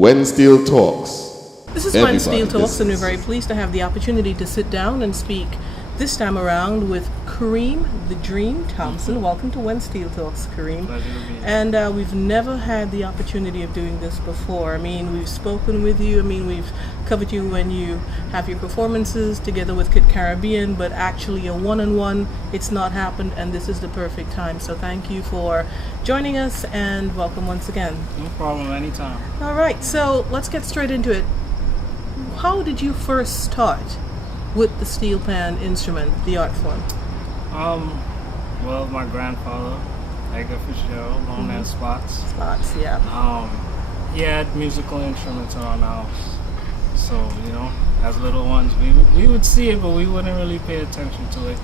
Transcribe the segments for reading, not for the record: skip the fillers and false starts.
When Steel Talks. This is When Steel Talks, and we're very pleased to have the opportunity to sit down and speak this time around with Kareem the Dream Thompson. Welcome to When Steel Talks, Kareem. Pleasure to be here. And we've never had the opportunity of doing this before. I mean, we've spoken with you. I mean, we've covered you when you have your performances together with Kid Caribbean, but actually a one-on-one, it's not happened, and this is the perfect time. So thank you for joining us, and welcome once again. No problem, anytime. All right, so let's get straight into it. How did you first start with the Steelpan instrument, the art form? Well, my grandfather, Edgar Fitzgerald, known as Spots. Spots, yeah. He had musical instruments around the house. So, you know, as little ones, we would see it, but we wouldn't really pay attention to it.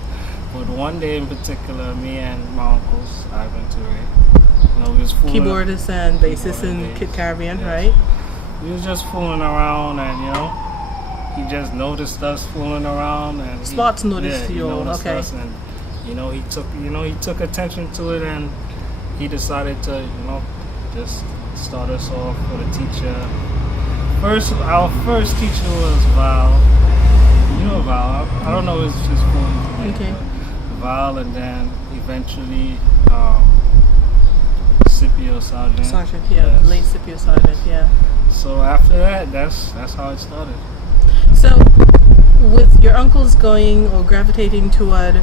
But one day in particular, me and my uncles, Ivan Toure, we was fooling. Keyboardist and bassist in Kid Caribbean, yes. Right? We was just fooling around, and he just noticed us fooling around, and Spots noticed you. Okay. Us, and he took attention to it, and he decided to just start us off with a teacher. Our first teacher was Val. You know Val? I don't know his full name. Okay. Val, and then eventually Scipio Sargent. Sargent, yeah, yes. Late Scipio Sargent, yeah. So after that, that's how it started. So, with your uncles going or gravitating toward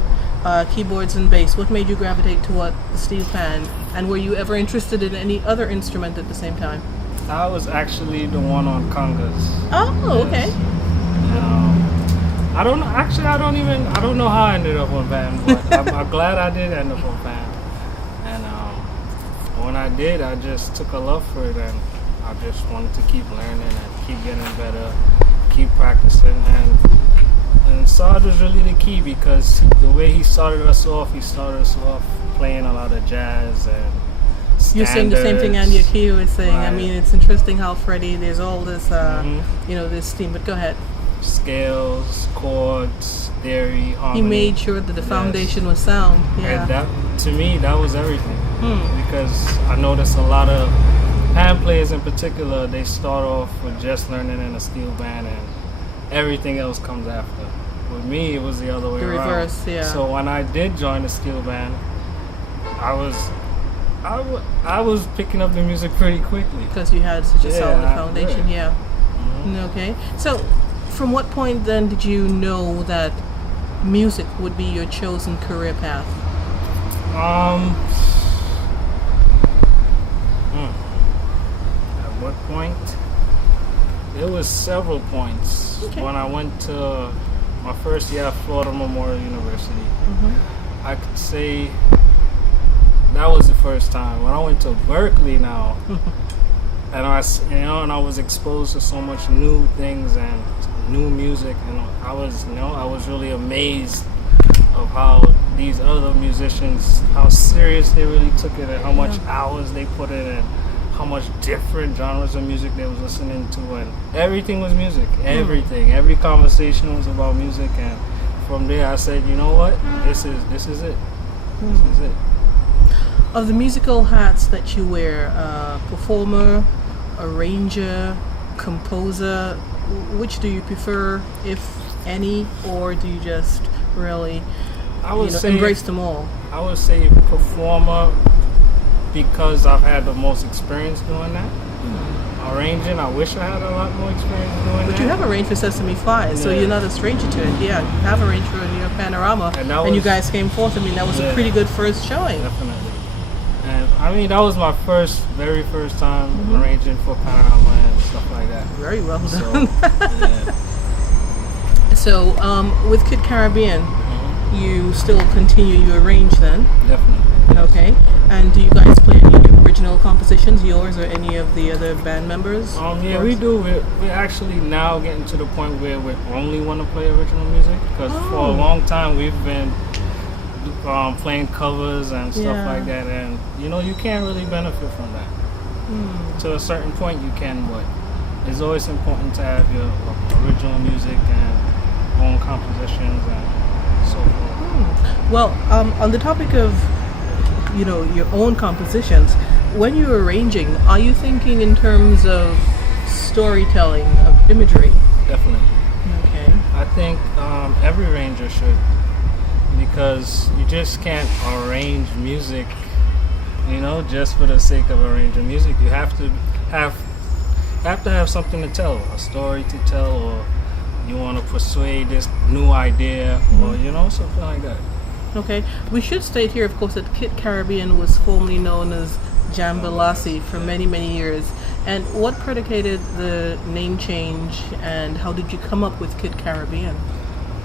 keyboards and bass, what made you gravitate toward the Steelpan? And were you ever interested in any other instrument at the same time? I was actually the one on congas. Oh, okay. I don't know how I ended up on band, but I'm glad I did end up on band. And when I did, I just took a love for it, and I just wanted to keep learning and keep getting better, keep practicing, and Sarge was really the key, because the way he started us off playing a lot of jazz and standards. You're saying the same thing Andy Akiu was saying. Right. I mean, it's interesting how Freddie, there's all this, this theme, but go ahead. Scales, chords, theory, harmony. He made sure that the foundation was sound. Yeah. And that, to me, that was everything. Because I noticed a lot of band players in particular, they start off with just learning in a steel band, and everything else comes after. With me, it was the other way around. The reverse, yeah. So when I did join the steel band, I was picking up the music pretty quickly. Because you had such a solid foundation, yeah. Okay. So, from what point then did you know that music would be your chosen career path? At what point? There was several points. Okay. When I went to my first year at Florida Memorial University, I could say that was the first time. When I went to Berkeley now, and I was exposed to so much new things and new music, and I was really amazed of how these other musicians, how serious they really took it, and how much hours they put in, and how much different genres of music they was listening to, and everything was music. Everything, every conversation was about music, and from there I said, you know what, this is it. This is it. Of the musical hats that you wear, performer, arranger, composer, which do you prefer, if any, or do you just really embrace them all? I would say performer, because I've had the most experience doing that. Arranging, I wish I had a lot more experience doing that. But you have arranged for Sesame Fly, so you're not a stranger to it. Yeah, you have arranged for New York Panorama, and you guys came forth. I mean, that was a pretty good first showing. Definitely. And I mean, that was my very first time arranging for Panorama and stuff like that. Very well done. So, with Kid Caribbean, you still continue, you arrange then? Definitely. Okay. And do you guys play any original compositions, yours or any of the other band members? Yeah, we do. We're actually now getting to the point where we only want to play original music, because for a long time we've been playing covers and stuff like that, and you can't really benefit from that. To a certain point you can, but it's always important to have your original music and own compositions and so forth. Well, on the topic of your own compositions, when you're arranging, are you thinking in terms of storytelling of imagery. Definitely. Okay. I think every ranger should, because you just can't arrange music, just for the sake of arranging music. You have to have something to tell, a story to tell, or you want to persuade this new idea, or something like that. Okay. We should state here, of course, that Kit Caribbean was formerly known as Jambalasi for many, many years. And what predicated the name change, and how did you come up with Kit Caribbean?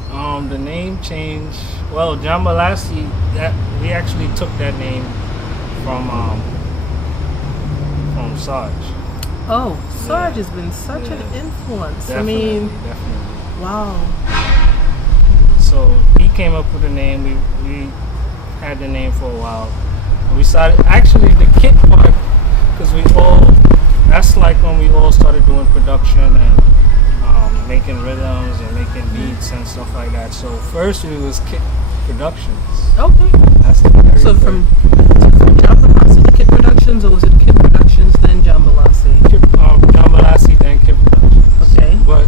The name change, well, Jambalasi, that we actually took that name from Sarge. Oh, Sarge has been such an influence. Definitely. Wow. So he came up with the name. We had the name for a while. We started, actually the Kit part, because that's like when we all started doing production and making rhythms and making beats and stuff like that. So first it was Kit Productions. Okay. That's the very So from Jambalasi to Kit Productions, or was it Kit Productions then Jambalasi? Jambalasi then Kit Productions. Okay. But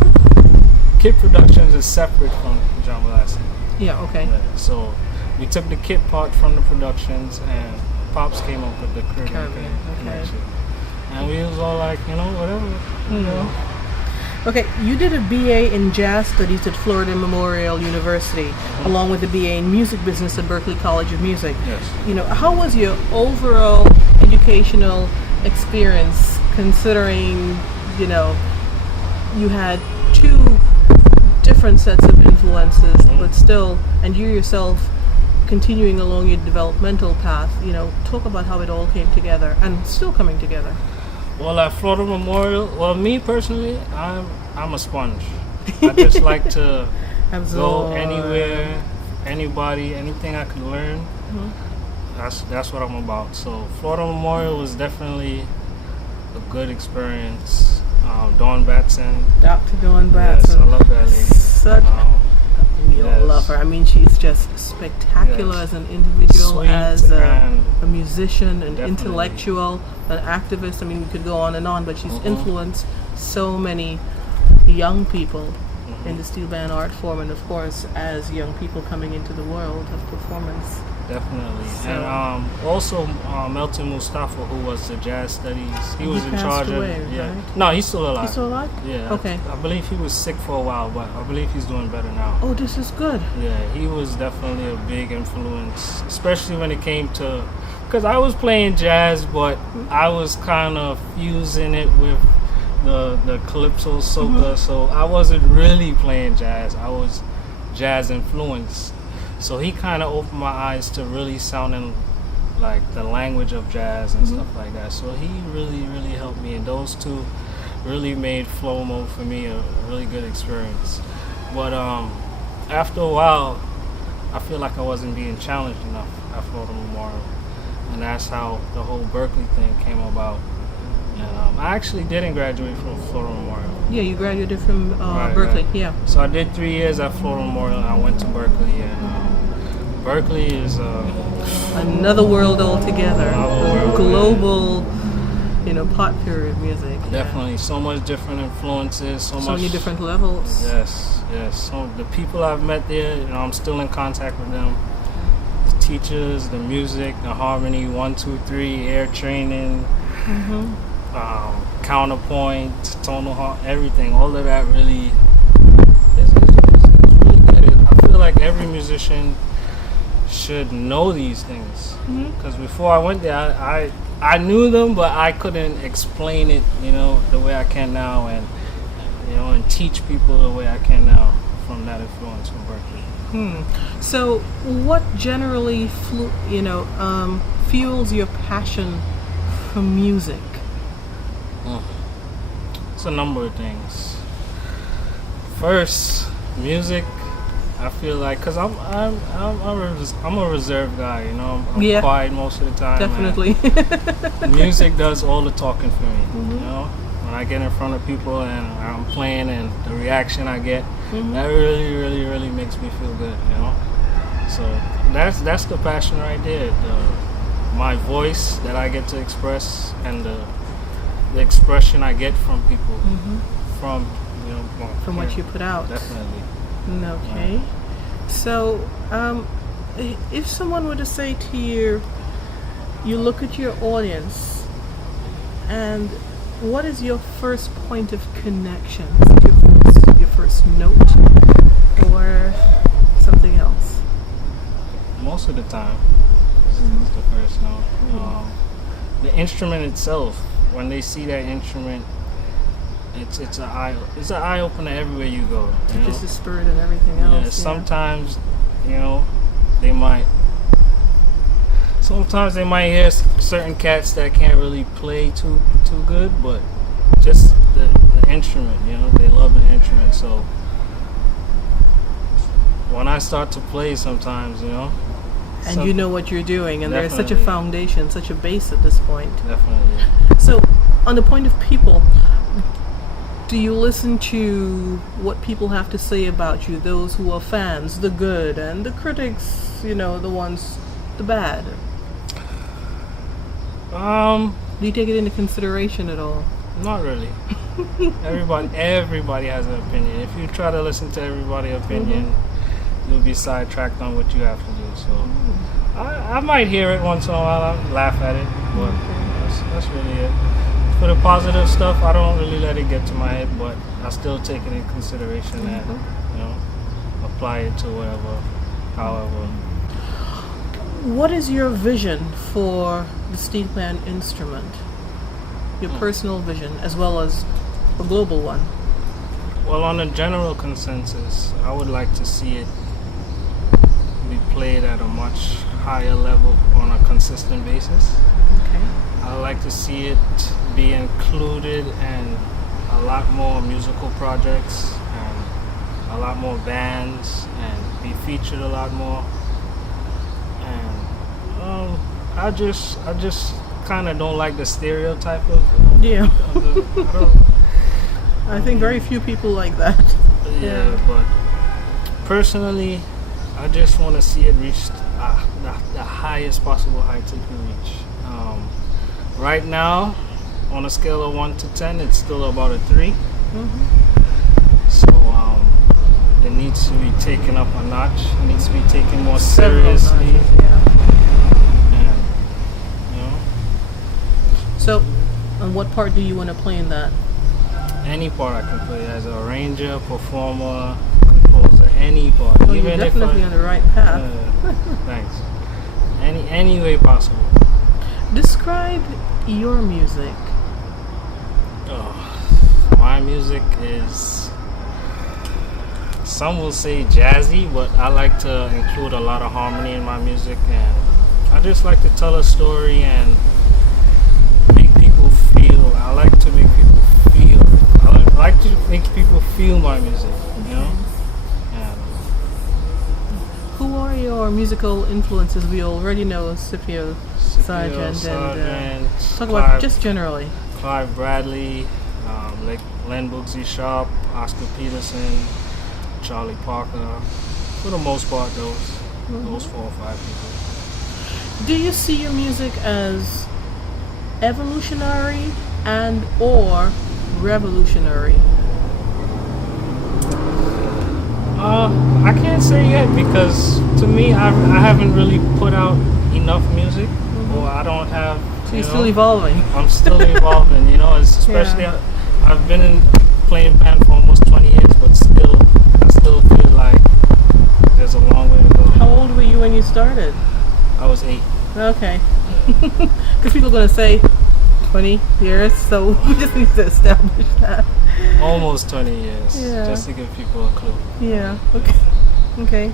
Kit Productions is separate from Jambalasi. Yeah, okay. Yeah, so we took the Kit part from the productions, and Pops came up with the Caribbean connection. And we was all like, whatever. Okay, you did a BA in Jazz Studies at Florida Memorial University, along with a BA in Music Business at Berklee College of Music. Yes. How was your overall educational experience, considering, you had two different sets of influences, but still, and you yourself continuing along your developmental path, talk about how it all came together and still coming together. Well, at Florida Memorial, me personally, I'm a sponge. I just like to go anywhere, anybody, anything I could learn. That's what I'm about. So Florida Memorial was definitely a good experience. Dawn Batson. Dr. Dawn Batson. Yes, I love that lady. We all love her. I mean, she's just spectacular as an individual, Sweet, as a musician, an definitely. Intellectual, an activist. I mean, we could go on and on, but she's influenced so many young people in the Steelpan art form, and of course, as young people coming into the world of performance. Definitely. So, and also Melton Mustafa, who was the jazz studies, he was in charge away, of. right? No, he's still alive. He's still alive? Yeah. Okay. I believe he was sick for a while, but I believe he's doing better now. Oh, this is good. Yeah, he was definitely a big influence, especially when it came to, because I was playing jazz, but I was kind of fusing it with the calypso soca, so I wasn't really playing jazz. I was jazz influenced. So he kind of opened my eyes to really sounding like the language of jazz and stuff like that. So he really, really helped me, and those two really made Flow Mode for me a really good experience. But after a while, I feel like I wasn't being challenged enough at Florida Memorial, and that's how the whole Berklee thing came about. And I actually didn't graduate from Florida Memorial. Yeah, you graduated from Berklee. Right. Yeah. So I did 3 years at Florida Memorial, and I went to Berklee. And Berklee is another world altogether. Global, pot period music. Definitely, so much different influences, so many different levels. Yes. So the people I've met there, I'm still in contact with them. The teachers, the music, the harmony, 1, 2, 3, air training, counterpoint, tonal, everything. All of that really is really good. I feel like every musician should know these things, because before I went there, I knew them, but I couldn't explain it, the way I can now, and and teach people the way I can now from that influence from Berklee. So, what generally, fuels your passion for music? It's a number of things. First, music. I feel like, because I'm a reserved guy, I'm quiet most of the time. Definitely. Music does all the talking for me, When I get in front of people and I'm playing and the reaction I get, that really, really, really makes me feel good, So that's the passion right there. My voice that I get to express, and the expression I get from people, from from what you put out. Definitely. Okay. So, if someone were to say to you, you look at your audience, and what is your first point of connection? Your first note, or something else? Most of the time, it's the first note. The instrument itself, when they see that instrument, it's an eye opener everywhere you go. Just the spirit and everything else. Yeah, sometimes, they might hear certain cats that can't really play too good, but just the instrument, they love the instrument. So when I start to play sometimes, and you know what you're doing, and there's such a foundation, such a base at this point. Definitely. So on the point of people, do you listen to what people have to say about you, those who are fans, the good, and the critics, the bad? Do you take it into consideration at all? Not really. Everybody has an opinion. If you try to listen to everybody's opinion, you'll be sidetracked on what you have to do. So I might hear it once in a while, I laugh at it, but that's really it. For the positive stuff, I don't really let it get to my head, but I still take it in consideration and apply it to however. What is your vision for the Steelpan instrument? Your personal vision, as well as a global one? Well, on a general consensus, I would like to see it be played at a much higher level on a consistent basis. Okay. I would like to see it be included in a lot more musical projects and a lot more bands and be featured a lot more. And I just kind of don't like the stereotype of I think very few people like that. Yeah, but personally, I just want to see it reach the highest possible heights it can reach. Right now, on a scale of 1 to 10, it's still about a 3. So it needs to be taken up a notch. It needs to be taken more seriously. So, and what part do you want to play in that? Any part I can play, as an arranger, performer, composer, any part. Well, you're definitely on the right path. Thanks. Any way possible. Describe your music. My music is, some will say jazzy, but I like to include a lot of harmony in my music, and I just like to tell a story and make people feel. I like to make people feel. I like to make people feel my music, And who are your musical influences? We already know Scipio Sargent, and talk about just generally. Clive Bradley, like Len Boogsy Sharp, Oscar Peterson, Charlie Parker. For the most part, those 4 or 5 people. Do you see your music as evolutionary and or revolutionary? I can't say yet, because to me, I haven't really put out enough music, or I don't have. So you're still evolving. I'm still evolving, especially I've been playing band for almost 20 years, but I still feel like there's a long way to go. How old were you when you started? I was 8. Okay. Because people are going to say 20 years, so we just need to establish that. Almost 20 years, just to give people a clue. Yeah, okay.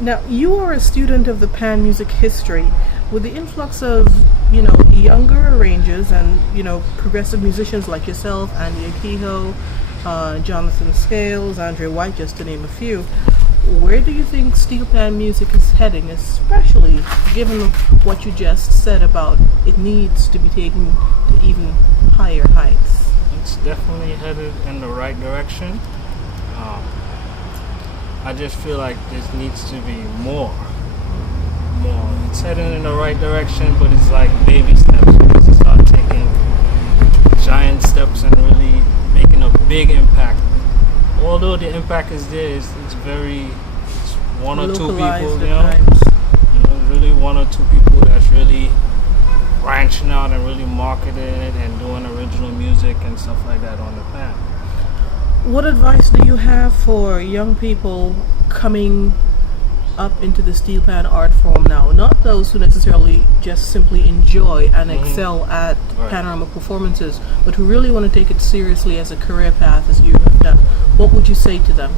Now, you are a student of the pan music history. With the influx of, younger arrangers and, progressive musicians like yourself, Andy Akiho, Jonathan Scales, Andre White, just to name a few, where do you think Steelpan music is heading, especially given what you just said about it needs to be taken to even higher heights? It's definitely headed in the right direction. I just feel like this needs to be more. It's heading in the right direction, but it's like baby steps. We need to start taking giant steps and really making a big impact. Although the impact is there, it's one or two people, really one or two people that's really branching out and really marketing it and doing original music and stuff like that on the pan. What advice do you have for young people coming up into the Steelpan art form now? Not those who necessarily just simply enjoy and excel at panorama performances, but who really want to take it seriously as a career path as you have done. What would you say to them?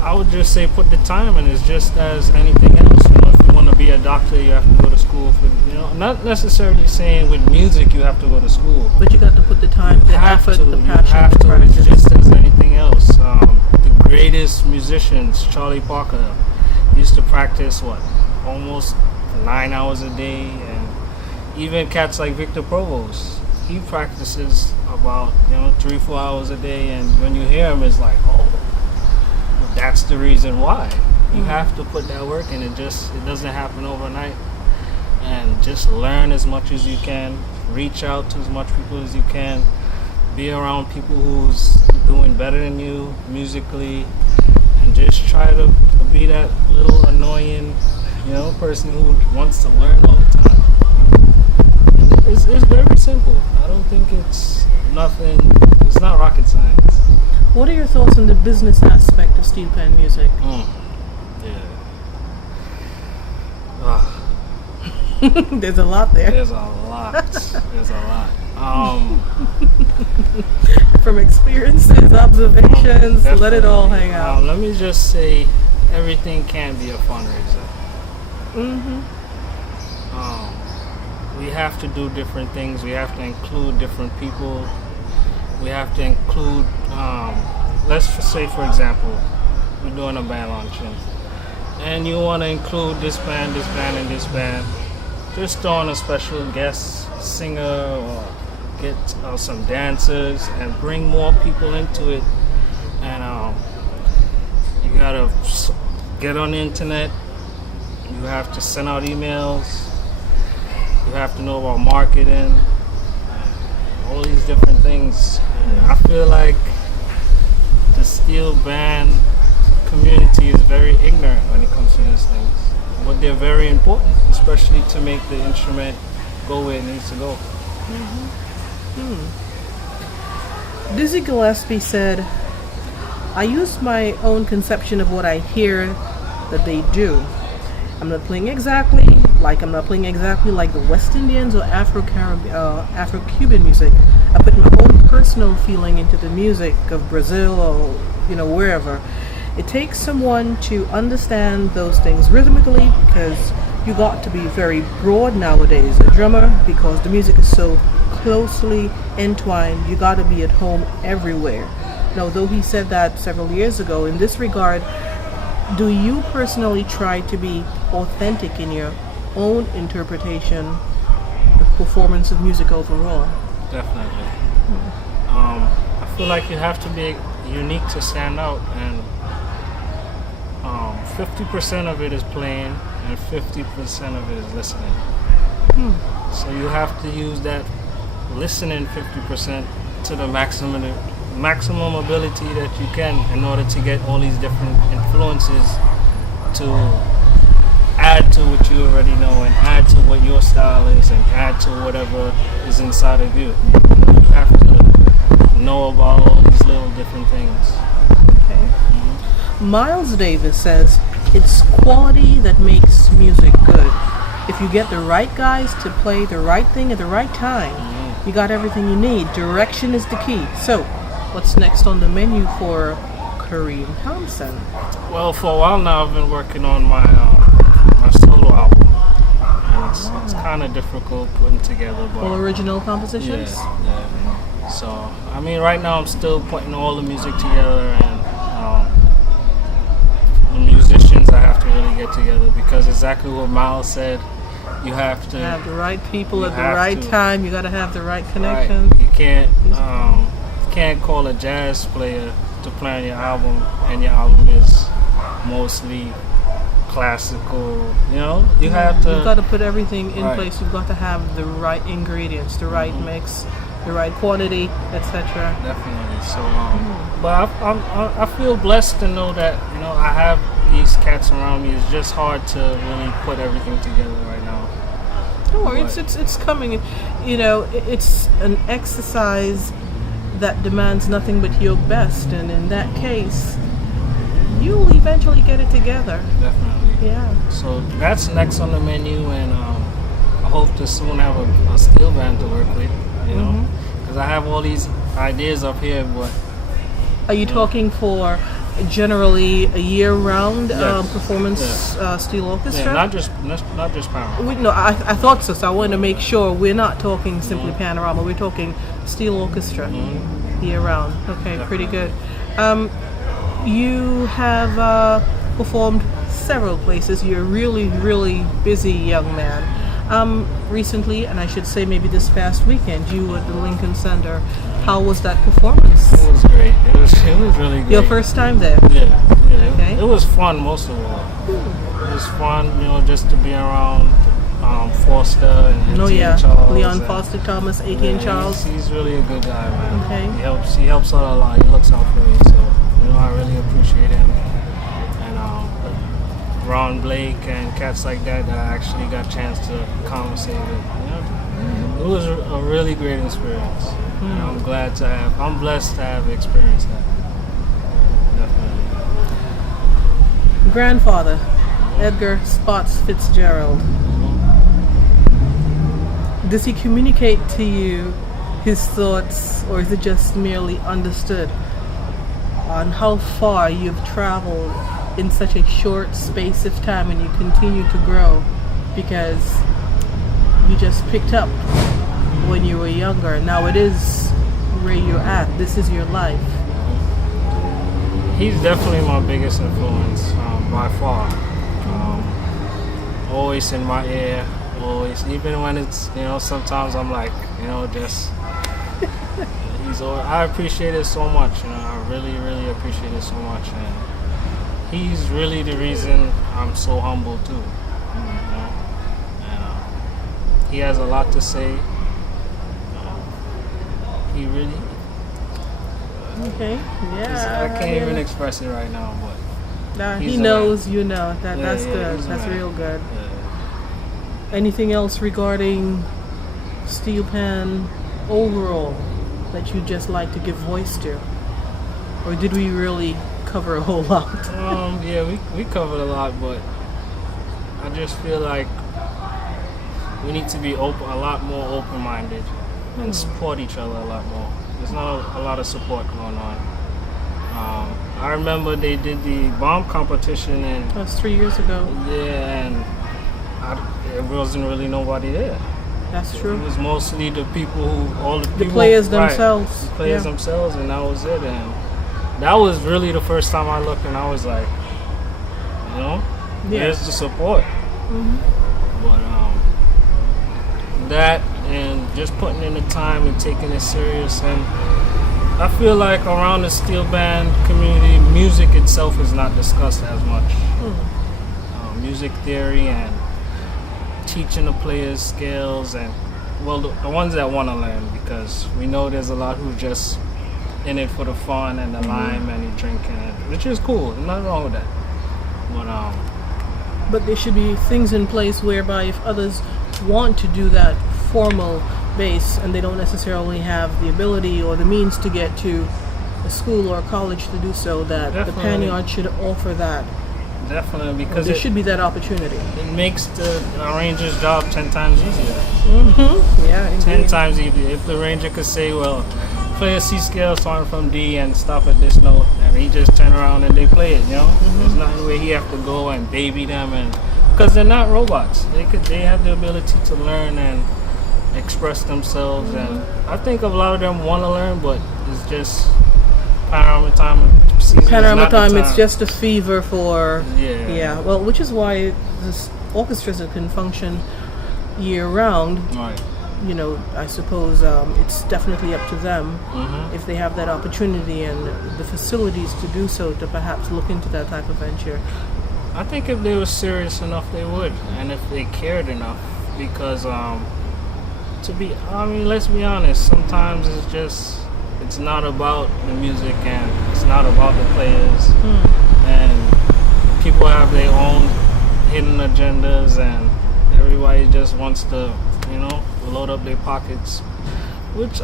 I would just say put the time in. It's just as anything else. If you want to be a doctor, you have to go to school for, not necessarily saying with music you have to go to school. But you got to put the time, the effort, the passion. You have to. It's just as anything else. The greatest musicians, Charlie Parker, used to practice almost 9 hours a day, and even cats like Victor Provost, he practices about 3-4 hours a day, and when you hear him, it's like, oh, that's the reason why. You have to put that work in. It doesn't happen overnight. And just learn as much as you can. Reach out to as much people as you can. Be around people who's doing better than you musically, and just try to be that little annoying, person who wants to learn all the time. It's very simple. I don't think it's nothing. It's not rocket science. What are your thoughts on the business aspect of Steelpan music? There's a lot there. There's a lot. From experiences, observations, let it all hang out. Let me just say, everything can be a fundraiser. We have to do different things. We have to include different people. We have to include, let's say, for example, we're doing a band launching, and you want to include this band, and this band. Just throw on a special guest singer or get some dancers and bring more people into it. And you gotta get on the internet. You have to send out emails. You have to know about marketing. All these different things. I feel like the steel band community is very ignorant when it comes to these things, but they're very important, especially to make the instrument go where it needs to go. Dizzy Gillespie said, I use my own conception of what I hear that they do. I'm not playing exactly like the West Indians or Afro-Cuban music. I put my own personal feeling into the music of Brazil or wherever. It takes someone to understand those things rhythmically, because you got to be very broad nowadays. A drummer, because the music is so closely entwined, you got to be at home everywhere. Now, though he said that several years ago, in this regard, do you personally try to be authentic in your own interpretation of performance of music overall? Definitely. I feel like you have to be unique to stand out, and 50% of it is playing and 50% of it is listening. So you have to use that listening 50% to the maximum ability that you can, in order to get all these different influences to add to what you already know, and add to what your style is, and add to whatever is inside of you. You have to know about all these little different things. Okay. Miles Davis says, it's quality that makes music good. If you get the right guys to play the right thing at the right time, you got everything you need. Direction is the key. So, what's next on the menu for Kareem Thompson? Well, for a while now, I've been working on my solo album, and it's kind of difficult putting together. But all original compositions? Yeah. So, I mean, right now I'm still putting all the music together, and the musicians I have to really get together, because exactly what Miles said, you have to have the right people at the right time. You got to have the right connection. Right. You can't call a jazz player to play on your album, and your album is mostly classical. You have to. You've got to put everything in place. You've got to have the right ingredients, the right mix, the right quantity, etc. Definitely. So, but I feel blessed to know that I have these cats around me. It's just hard to really put everything together right now. Don't worry, it's coming. It's an exercise that demands nothing but your best, and in that case, you'll eventually get it together. Definitely. Yeah. So that's next on the menu, and I hope to soon have a steel band to work with. Because I have all these ideas up here, but. Are you talking for generally a year-round Yes. performance steel orchestra? Yeah, not just panorama. No, I thought so. So I wanted to make sure we're not talking simply panorama. We're talking steel orchestra year-round. Okay, Definitely. pretty good. You have performed several places. You're a really, really busy young man. Recently, and I should say maybe this past weekend, you were at the Lincoln Center. How was that performance? It was great. It was really great. Your first time there? Yeah. Okay. It was fun most of all. It was fun, just to be around Foster and Charles. Leon Foster Thomas, 18 Charles. He's really a good guy, man. Okay. He helps out a lot. He looks out for me, so I really appreciate him. And Ron Blake and cats like that I actually got a chance to conversate with. It was a really great experience. And I'm blessed to have experienced that. Definitely. Grandfather, Edgar Spots Fitzgerald. Does he communicate to you his thoughts, or is it just merely understood on how far you've traveled in such a short space of time, and you continue to grow because you just picked up when you were younger? Now it is where you're at. This is your life. He's definitely my biggest influence by far. Always in my ear, always, even when it's sometimes I'm like just I appreciate it so much. I really, really appreciate it so much, and he's really the reason I'm so humble too. And he has a lot to say. He really. Okay. Yeah. I can't even express it right now, but. He knows, that's good. That's man. real good. Yeah. Anything else regarding Steelpan overall that you just like to give voice to? Or did we really cover a whole lot? Yeah, we covered a lot, but I just feel like we need to be a lot more open-minded and support each other a lot more. There's not a lot of support going on. I remember they did the bomb competition, and That was 3 years ago. yeah, and there wasn't really nobody there. That's It true. was mostly the people all the people, players right, themselves. the players Yeah. themselves, and that was it. And that was really the first time I looked, and I was like, there's the support. But that and just putting in the time and taking it serious, and I feel like around the steel band community, music itself is not discussed as much. Music theory and teaching the players skills, and the ones that want to learn, because we know there's a lot who just in it for the fun and the lime and the drinking, which is cool. There's nothing wrong with that. But there should be things in place whereby if others want to do that formal base and they don't necessarily have the ability or the means to get to a school or a college to do so, that the Panyard should offer that. Definitely, because there should be that opportunity. It makes the arranger's job 10 times easier. Yeah, indeed. 10 times easier. If the arranger could say, well, play a C scale starting from D and stop at this note, and he just turn around and they play it, There's nothing where he have to go and baby them, and because they're not robots. They have the ability to learn and express themselves, and I think a lot of them want to learn, but it's just panorama time. Panorama time, it's just a fever for yeah. Well, which is why this orchestras that can function year round. Right. I suppose it's definitely up to them if they have that opportunity and the facilities to do so, to perhaps look into that type of venture. I think if they were serious enough, they would, and if they cared enough, because let's be honest. Sometimes it's not about the music and it's not about the players. And people have their own hidden agendas, and everybody just wants to, load up their pockets. Which,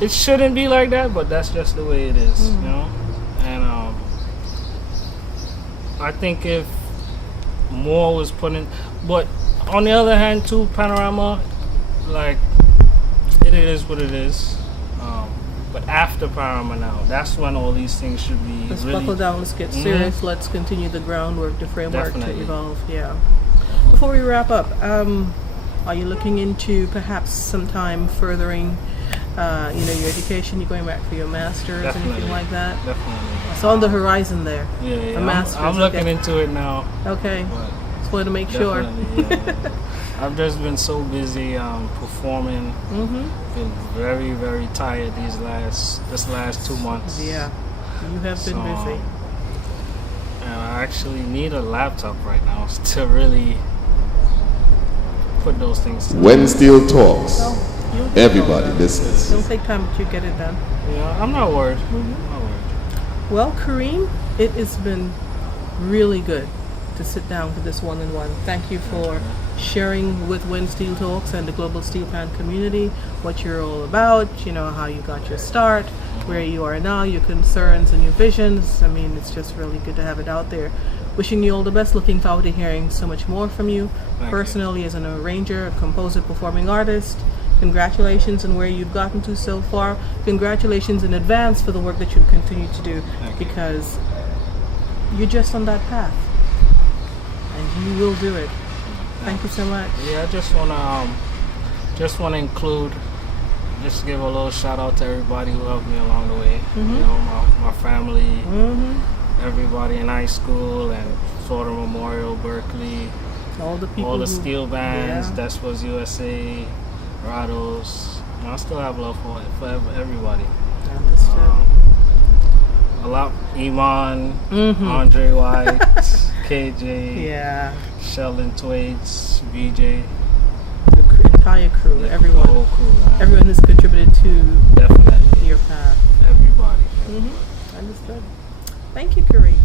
it shouldn't be like that, but that's just the way it is, And I think if more was put in, but on the other hand, too, Panorama, like, it is what it is. But after Panorama now, that's when all these things should be. Let's really buckle down, let's get serious, let's continue the groundwork, the framework Definitely. to evolve, yeah. Before we wrap up, are you looking into perhaps sometime furthering, your education? You're going back for your master's, Definitely. anything like that? Definitely. It's on the horizon there. Yeah. A master's. I'm looking into it now. Okay. But Just wanted to make sure. definitely, yeah. I've just been so busy performing. Been very, very tired this last 2 months. Yeah, you have been busy. And I actually need a laptop right now to really put those things together. When Steel talks, Well, you'll get it all everybody done. listens. It'll take time, but you get it done. Yeah, I'm not worried. I'm not worried. Well, Kareem, it has been really good to sit down for this one-on-one. Thank you for sharing with When Steel Talks and the global Steelpan community what you're all about, how you got your start, where you are now, your concerns and your visions. It's just really good to have it out there. Wishing you all the best. Looking forward to hearing so much more from you. Thank Personally, as an arranger, a composer, performing artist, congratulations on where you've gotten to so far. Congratulations in advance for the work that you'll continue to do, because you're just on that path. And you will do it. Thank you so much. Yeah, I just wanna include, just give a little shout out to everybody who helped me along the way. My family, everybody in high school and Florida Memorial, Berkeley, All the people, all the who, steel bands, yeah. That Was USA, Rados. I still have love for everybody. Understood. A lot, Iman, Andre White, KJ, Yeah, Sheldon Twaits, BJ, the entire crew, the everyone, whole crew, man. everyone who's contributed to Definitely. your path. Everybody. Understood. Thank you, Kareem.